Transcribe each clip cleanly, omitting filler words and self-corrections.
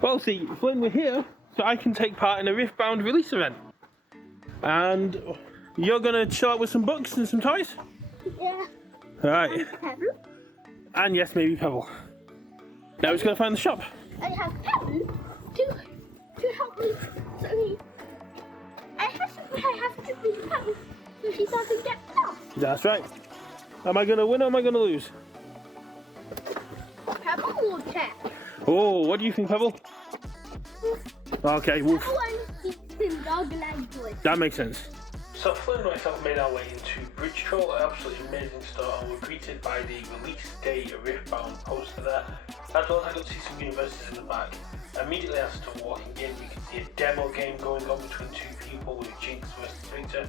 Well, see, Flynn, we're here so I can take part in a Riftbound release event. And you're gonna chill out with some books and some toys? Yeah. Alright. Pebble. And yes, maybe Pebble. Now we're just gonna find the shop. I have Pebble to help me. So I have to be Pebble so she doesn't get lost. That's right. Am I gonna win or am I gonna lose? Pebble will check. Oh, what do you think, Pebble? Okay, woof. Pebble speaks in dog language. That makes sense. So Flynn and myself made our way into Bridge Troll, an absolutely amazing store, and were greeted by the release day Riftbound poster there. As well as I got to see some UKVersus in the back. Immediately after walking in, you can see a demo game going on between two people with Jinx versus Victor.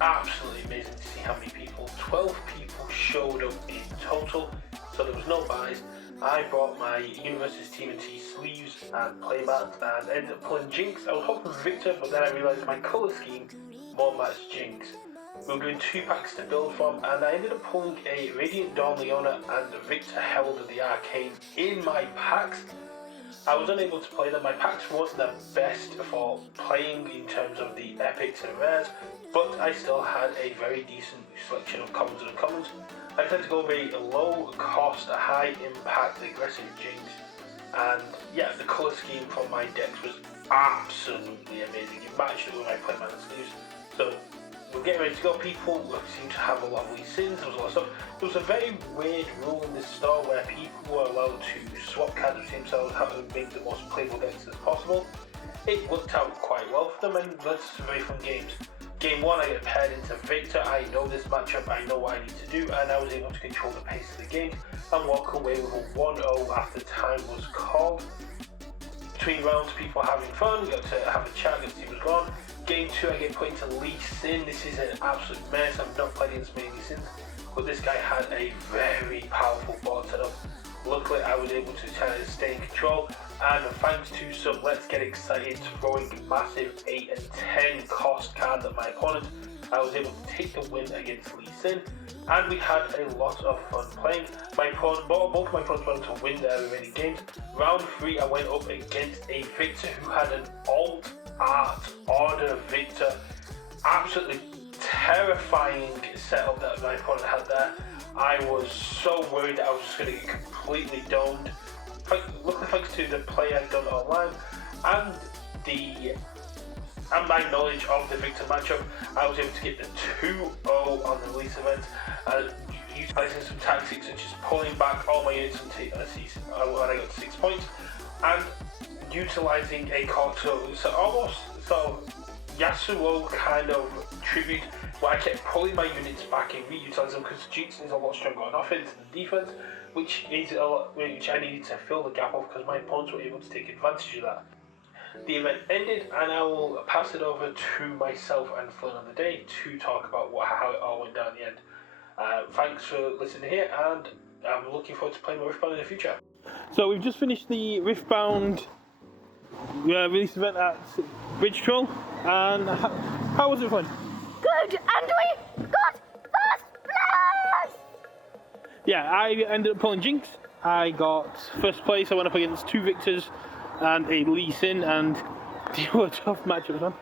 Absolutely amazing to see how many people. 12 people showed up in total, so there was no buys. I brought my UKVersus TMNT sleeves and playmat and ended up pulling Jinx. I was hoping for Victor, but then I realised my colour scheme more matched Jinx. We were doing 2 packs to build from, and I ended up pulling a Radiant Dawn Leona and Victor Herald of the Arcane in my packs. I was unable to play them. My packs weren't the best for playing in terms of the epics and rares, but I still had a very decent selection of commons and uncommons. I decided to go very low cost, high impact, aggressive Jinx, and yeah, the colour scheme from my decks was absolutely amazing. It matched it with my playmat and sleeves. So we're getting ready to go. People seem to have a lot of sins. There was a lot of stuff. There was a very weird rule in this store where people were allowed to swap cards with themselves, have them make the most playable decks as possible. It worked out quite well for them and led to some very fun games. Game 1, I get paired into Victor. I know this matchup, I know what I need to do, and I was able to control the pace of the game and walk away with a 1-0 after time was called. Between rounds, people are having fun, got to have a chat, got to see what's going on. Game 2, I get put into Lee Sin. This is an absolute mess. I've not played against many Lee Sins, but this guy had a very powerful board setup. Luckily, I was able to kind of stay in control, and thanks to some Let's Get Excited throwing massive 8 and 10 cost cards at my opponent, I was able to take the win against Lee Sin, and we had a lot of fun playing. My opponent, both my opponents went on to win their remaining games. Round 3, I went up against a Victor who had an alt art order Victor. Absolutely terrifying setup that my opponent had there. I was so worried that I was just going to get completely domed. Luckily, thanks to the play I'd done online and my knowledge of the Victor matchup, I was able to get the 2-0 on the release event, utilising some tactics such as pulling back all my units and when I got 6 points, and utilising a card so almost Yasuo kind of tribute, where I kept pulling my units back and reutilising them because Jinx is a lot stronger on offense than defense, which I needed to fill the gap of because my opponents were able to take advantage of that. The event ended, and I will pass it over to myself and Flynn on the day to talk about how it all went down in the end. Thanks for listening here, and I'm looking forward to playing more Riftbound in the future. So we've just finished the Riftbound release event at Bridge Troll, and how was it fun? Good, and we got first place! Yeah, I ended up pulling Jinx. I got first place. I went up against 2 Victors and a Lee Sin, and they were a tough matchup, man.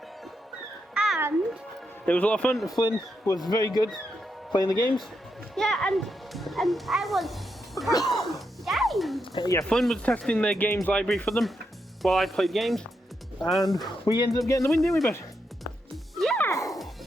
And It was a lot of fun. Flynn was very good playing the games. yeah, and I was games. Yeah, Flynn was testing their games library for them while I played games, and we ended up getting the win, didn't we, bud?